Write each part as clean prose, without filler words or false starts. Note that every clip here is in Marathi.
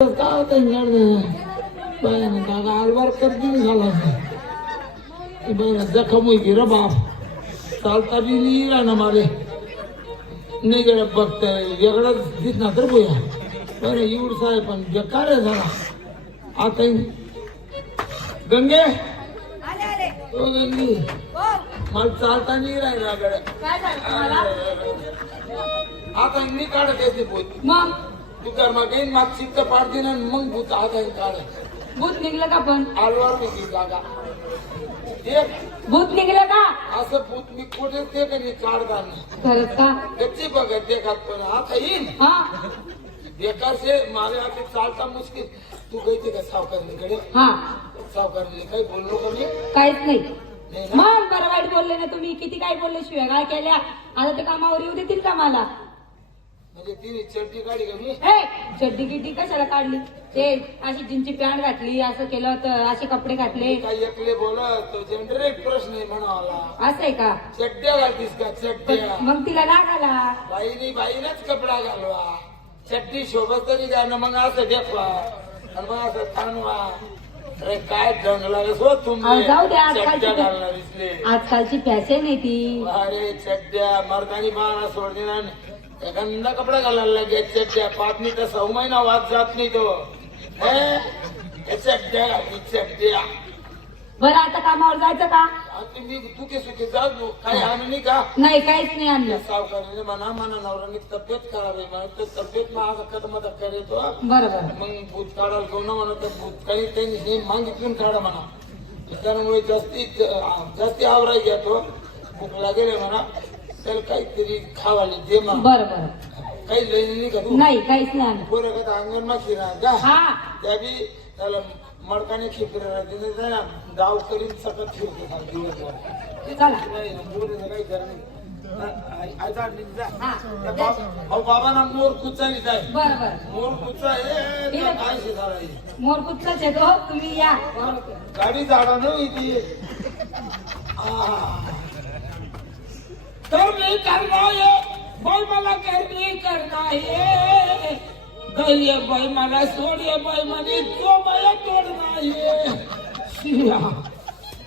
काय होतं अलवार कधी झाला बरं जखम होती रे बाप चालता बी नाही ना मारे नाही गेलं बघत वेगळंच दिसणार तर बोया बरं एवढं साहेब पण बेकार आहे झाला आता गंगे ओ गंगी मला चालता नाही राहिला आता मी काढत येते बोल मग तू कर मग येईन मागची तर पाडते ना मग भूत आता काढ भूत निघलं का पण अलवार निघली जागा भूत निघलं का असं भूत मी कुठे ते कधी काढता नाही खरंच का कच्ची बघत देखात पण आता येईन हा बेकार से मला आता चालता मुश्किल तू गईते का सावकारीकडे हा सावकारीने काही बोललो का मी काहीच नाही नाही ना? मग बरं वाईट बोलले ना तुम्ही किती काय बोलले शिवाय काय केल्या आता ते कामावर येऊ देतील का मला म्हणजे तिने चड्डी काढी का मी हे चड्डी गिड्डी कशाला काढली ते अशी जीनची पॅन्ट घातली असं केलं तर असे कपडे घातले काही एकले बोलत तो जेंडर एक प्रश्न आहे म्हणाला असं आहे का चड्ड्या घालतीस का चड्ड्या मग तिला लागाला बाईनेच कपडा घालवा चड्डी शोभत तरी द्या ना मग असं देखवा आणि मग असं थांबवा अरे काय ढंग लागत हो तुम्ही जाऊ द्या चड्ड्या घालणार दिसले आजकालची फॅशन आहे ती अरे चड्ड्या मर्दानी बाणा सोडणे ना गंदा कपडा घालायला लागे चड्ड्या पातनी तर 6 महिना वाद जात नाही तो चड्ड्या घालती चड्ड्या बरं आता कामावर जायचं का तुम्ही दुखे सुखे जाऊ काही आणू नाही का नाही काहीच नाही आणलं सावकारीने म्हणा नवऱ्याने तब्येत खराब आहे म्हणा तब्येत माझा कदम करे तो बरं बरं मग भूत काढायला घेऊ ना म्हणा तर भूत काही त्यांनी मागितून काढा म्हणा त्यामुळे जास्ती आवराय घ्या तो भूक लागेल म्हणा त्याला काहीतरी खावाले दे मग बरं बरं काही लई नाही का तू नाही काहीच नाही आणलं पोरं का अंगण मागची का हा त्या बी त्याला मडकाने खिपर गाव करीन सकत ठेवतो दिवसभर चला काही करा हा बाबा ना मोर कुचा लिहिताय बरं बरं मोर कुचा आहे काय शेताला मोर कुठचाच येतो तुम्ही या गाडी झाडा नव्हती ती करणे करना ये बाई मला करणे करना ये गय बाई मला सोड ये बाई म्हणे तो मला तोडना ये शिया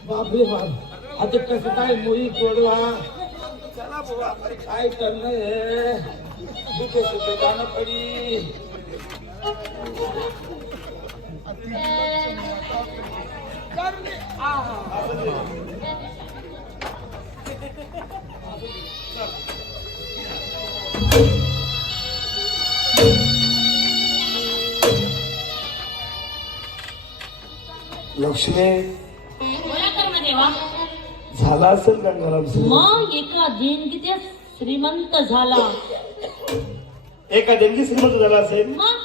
बापरे बाप आता कसं काय मोही तोडवा चला बाबा काय करणं हे दुखे सुखे जाणं पडी करणे लक्ष्मी बोला कर देवा झाला असेल गंगाराम मग एका देणगीत श्रीमंत झाला एका देणगी श्रीमंत झाला असेल मग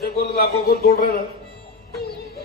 ते कोण लाखो कोण तोड राहिलं